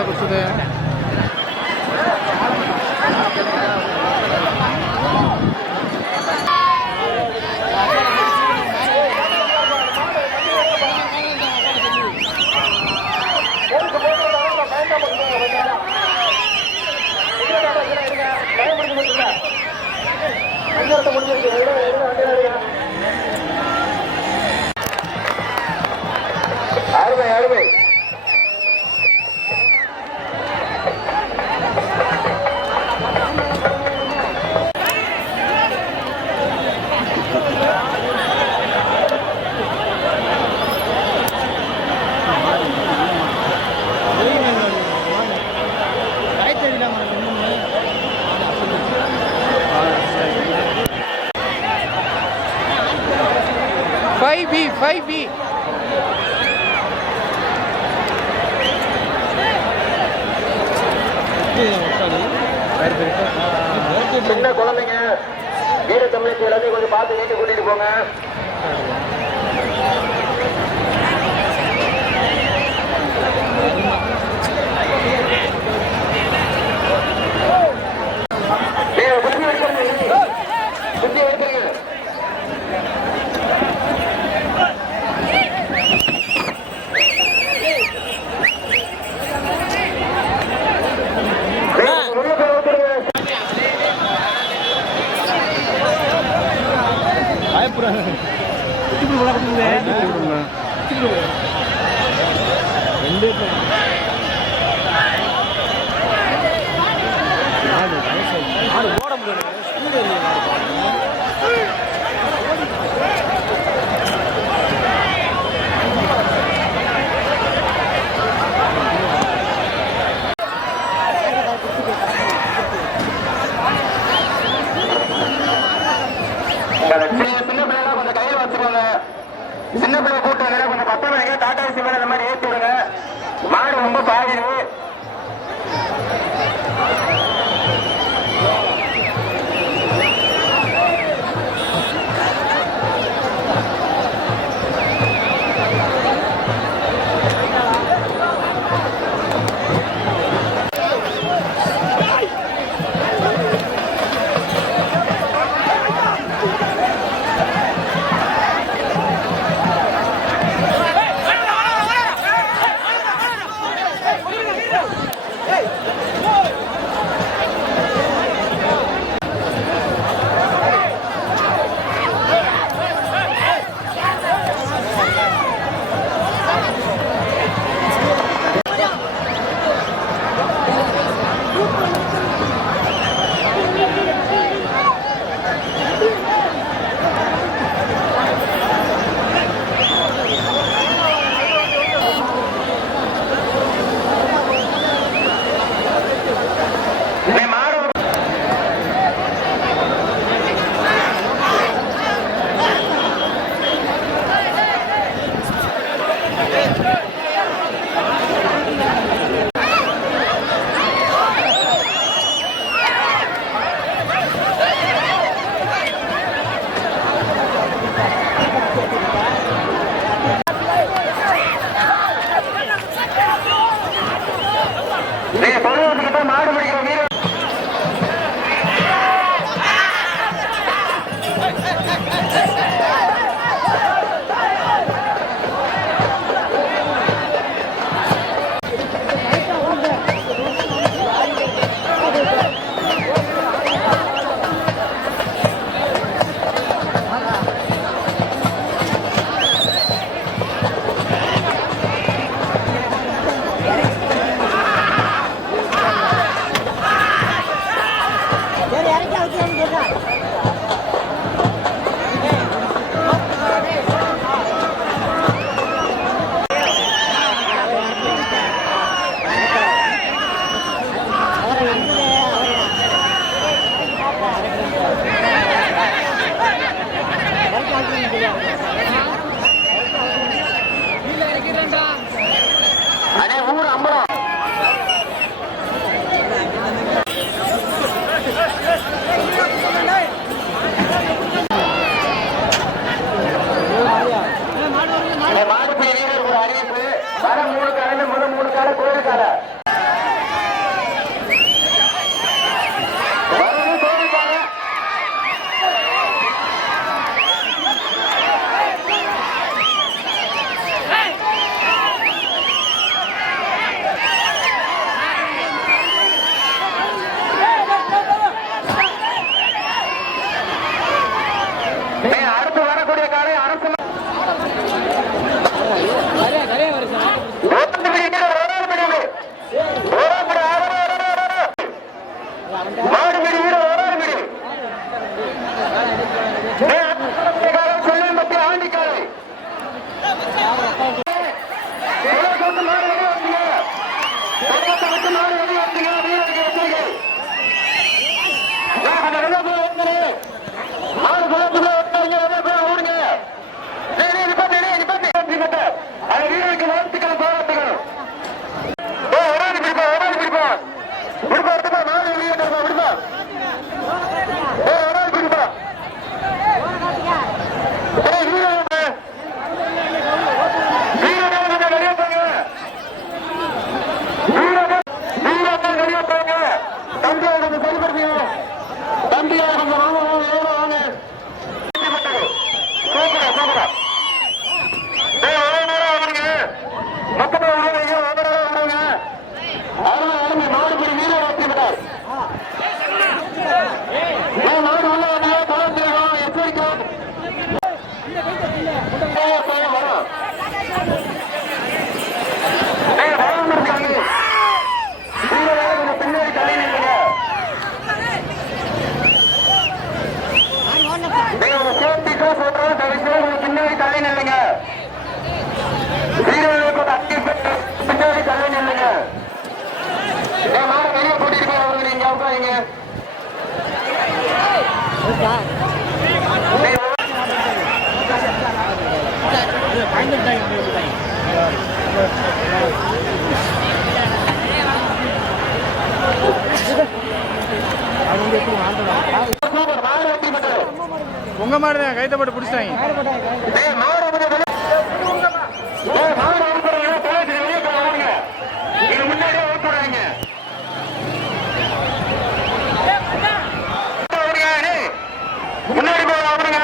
கடை குத்துது. அருமை அருமை. சின்ன குழந்தைங்க வீர தமிழ் எல்லாத்தையும் கொஞ்சம் பார்த்து வீட்டு கூட்டிட்டு போங்க. சுத்தி எடுக்கிறீங்க. சின்ன பிள்ளை கூட்டம் கொஞ்சம் பத்தம் வைங்க. டாடா ஏசி மேல இந்த மாதிரி ஏற்றி விடுங்க. மாடு ரொம்ப பாயுது. மாடு பிடிக்கிற வீரர் மாடு தான் கைத்த போட்டு பிடிச்சிட்டாங்க. முன்னாடி போய் அவருங்க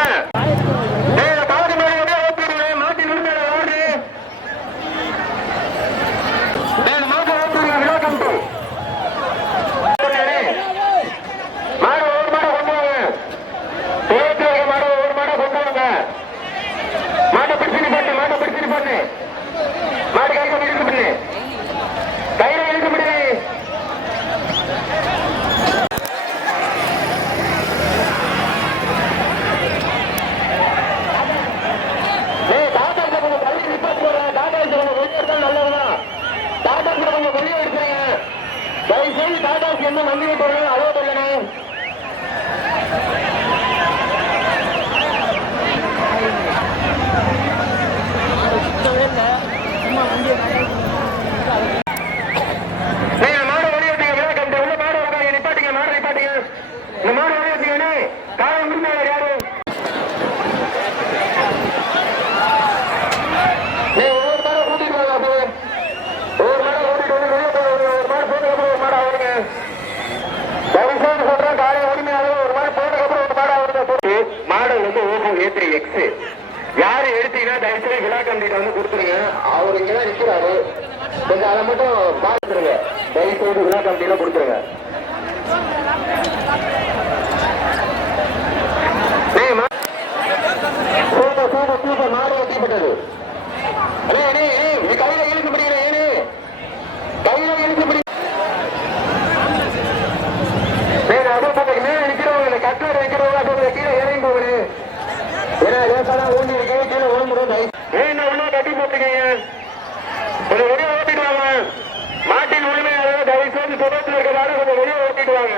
என்ன நம்பி போடுறது அளவு சொல்லணே மாடு ஒளி வச்சுங்க விழா கமிட்டி உள்ள மாடு உட்காந்து நிப்பாட்டிங்க மாடு நிப்பாட்டிங்க இந்த மாடு ஒளி வச்சுங்கன்னு காலம் உரிமையாளர் யாரு ஒவ்வொரு மாடை கூட்டிட்டு வாங்க அப்படி ஒவ்வொரு மாடை கூட்டிட்டு வந்து வெளியே போடுங்க ஒரு மாடு போட்டதுக்கப்புறம் ஒரு மாடு ஆகுங்க தயவுசெய்து சொல்றேன் காலையில் உரிமையாளர் ஒரு மாடு போட்டதுக்கப்புறம் ஒரு மாடு ஆகுங்க மாடு வந்து ஓப்போ A3 X யாரு எடுத்தீங்கன்னா தயவுசெய்து விழா கமிட்டிட்ட வந்து கொடுத்துருங்க அவரு இங்கதான் நிக்கிறாரு கொஞ்சம் அதை மட்டும் பார்த்துருங்க தயவுசெய்து விழா கமிட்டியில கொடுத்துருங்க மாடு வெட்டிப்பட்டது கையில இழுக்க முடியல ஏனு கையில இழுக்க முடியும் மேல நிக்கிறவங்க கட்டோட வைக்கிறவங்க கீழே இறங்கி போகுது ஏன்னா லேசாதான் ஊண்டி இருக்கு கீழே விழுந்துடும் ஏன் உள்ள கட்டி போட்டுருக்கீங்க கொஞ்சம் வெளியே ஓட்டிட்டு வாங்க மாட்டின் உரிமையாளர் தயவு செய்து தொடர்ச்சியில் இருக்கிறதால கொஞ்சம் வெளியே ஓட்டிட்டு வாங்க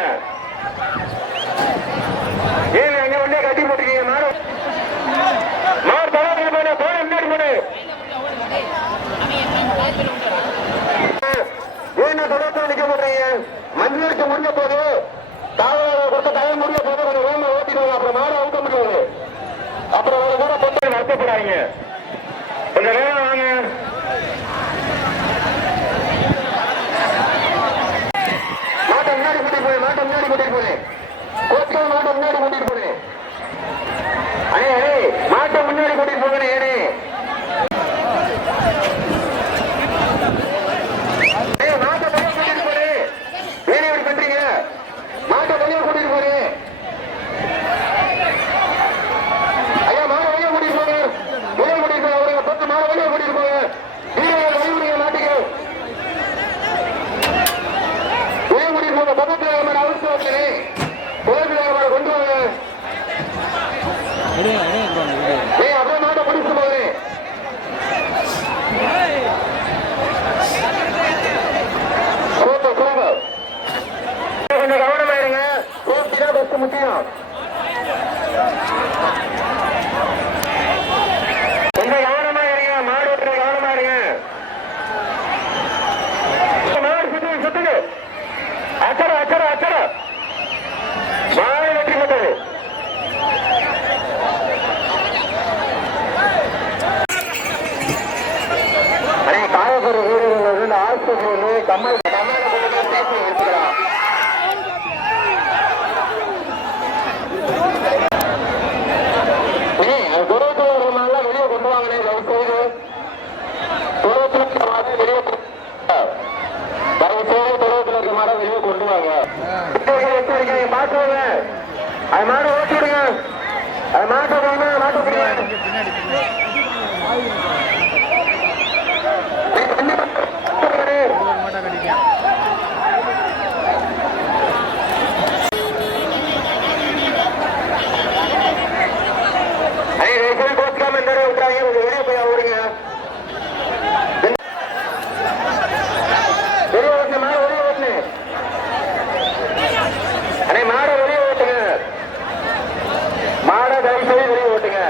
ஏன் அங்க உள்ளே கட்டி போட்டுருக்கீங்க மாடு மாடு தலை போன போன முன்னாடி போடு ஏன் தொடர்ச்சியில் நிக்க போடுறீங்க மஞ்சளுக்கு முடிஞ்ச போது காவலர் கொடுத்த டைம் முடிஞ்ச போது கொஞ்சம் வேகமா ஓட்டிடுவாங்க அப்புறம் மாடு அவுக்க முடியாது அப்புறம் ஒரு கூட பொண்ணு வருத்தப்படாதீங்க கொஞ்சம் வேகம் வாங்க மாட்டை முன்னாடி கூட்டிட்டு போய் மாட்டை முன்னாடி கூட்டிட்டு போனேன் கோச்சல் மாட்டை முன்னாடி கூட்டிட்டு போனேன் அண்ணே அண்ணே மாட்டை முன்னாடி கூட்டிட்டு போங்கண்ணே ஏனே மாட்டை வெளியே கூட்டிட்டு போறேன் ஏனே இப்படி பண்றீங்க மாட்டை வெளியே கூட்டிட்டு போறேன் ஐயா மாடை வெளியே கூட்டிட்டு போங்க வெளியே கூட்டிட்டு போங்க அவருங்க பத்து மாடை வெளியே கூட்டிட்டு போங்க வீரர்கள் வழிமுறைய மாட்டுக்கு வெளியே கூட்டிட்டு போங்க பக்கத்துல மாடை அவிழ்த்து வச்சேன் குலத்துல மாடை கொண்டு வாங்க அப்படியே மாட்டை பிடிச்சு போகிறேன் கொஞ்சம் கவனமாயிருங்க சேஃப்டி தான் பெஸ்ட் முக்கியம் கொஞ்சம் கவனமா இருங்க மாடு ஓட்டுற கவனமா இருங்க மாடு சுத்து சுத்துங்க அச்சர அச்சர அச்சர மாடு வெற்றி பெற்றது காயப்பட வீரர்கள் ஆஸ்பத்திரியில் கம்மல் எடுத்துக்கலாம் துறவுக்குள்ள வெளியே கொண்டு வாங்கினேன் தயவு செய்து துறவுக்குள்ள மாட வெளியே கொண்டு வாங்க மாற்றுவாங்க அது மாடு ஓட்டி விடுங்க அது மாட்ட மாட்ட வெளியே போய் அவருங்க வெளியே ஓட்டுங்க மாட வெளியே ஓட்டுங்க அண்ணே மாட வெளியே ஓட்டுங்க மாட தயவு செய்து வெளியே ஓட்டுங்க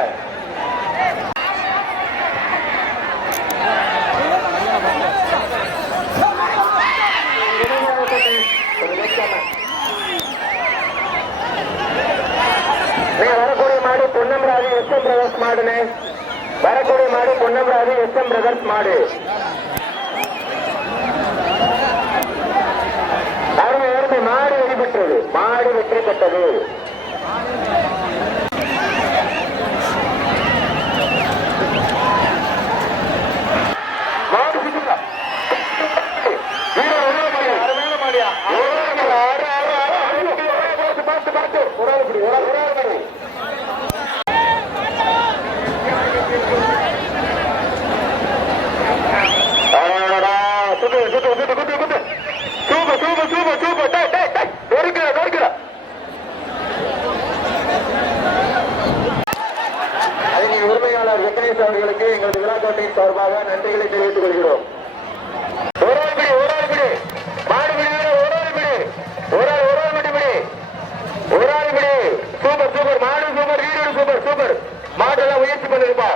பொன்னமராதி எஸ்எம் பிரதர்ஸ் மாடு. அருமை மாடு வெற்றி பெற்றது. மாடு வெற்றி பெற்றது. உரிமையாளர் வெங்கடேஷ் அவர்களுக்கு எங்களது விழாக்கோட்டையின் சார்பாக நன்றிகளை தெரிவித்துக் கொள்கிறோம். சூப்பர் சூப்பர் மாடு சூப்பர் வீடு சூப்பர் சூப்பர் மாடெல்லாம் முயற்சி பண்ணிருப்பா.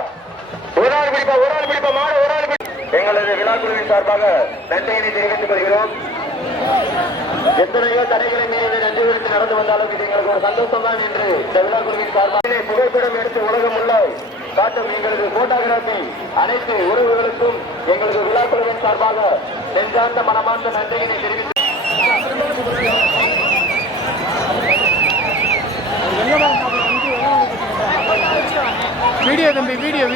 ஒரு ஆள் பிடிப்பா மாடு ஒரு ஆள் பிடி. எங்களது விழாக்குழுவின் சார்பாக நன்றிகளை தெரிவித்துக் கொள்கிறோம். எத்தனையோ தடைகளை மீது நன்றி குறித்து நடந்து வந்தாலும் இது எங்களுக்கு ஒரு சந்தோஷம் தான் என்று இந்த விழாக்குழுவின் சார்பாக புகைப்படம் எடுத்து உலகம் உள்ள காட்டும் எங்களது போட்டோகிராபி அனைத்து உறவுகளுக்கும் எங்களது விழாக்குழுவின் சார்பாக நெஞ்சார்ந்த மனமார்ந்த நன்றியினை தெரிவித்து வீடியோ தம்பி வீடியோ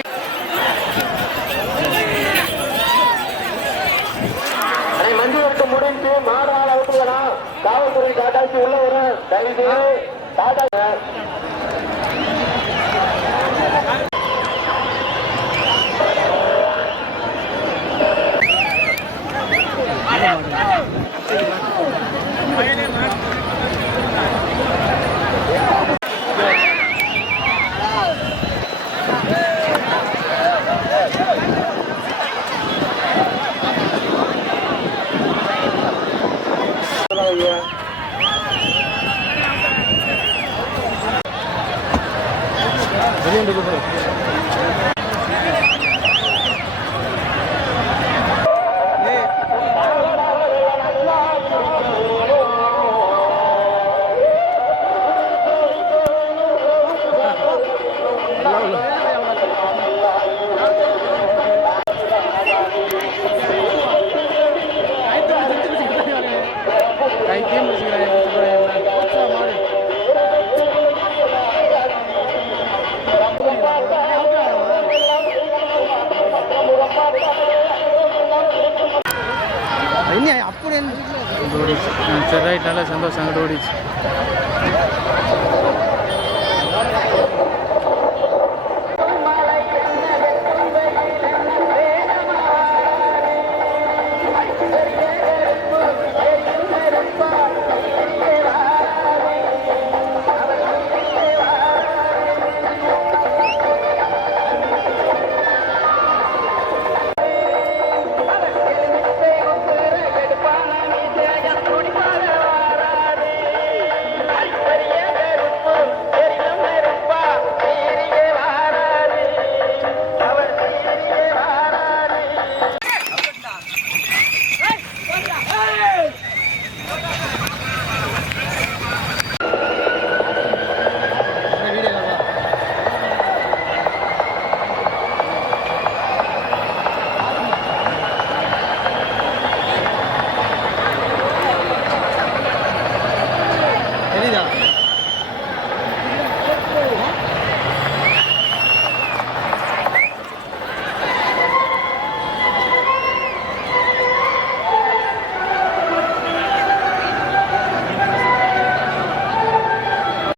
மஞ்சு வட்டு முடிஞ்சு மாறாள் அவுட்டுங்களா காவல்துறை டாட்டாச்சு உள்ள வரும் தயவு டாட்டா அப்படி சரி ரைட் நல்லா சந்தோஷம் அங்கிட்டு ஓடிச்சு.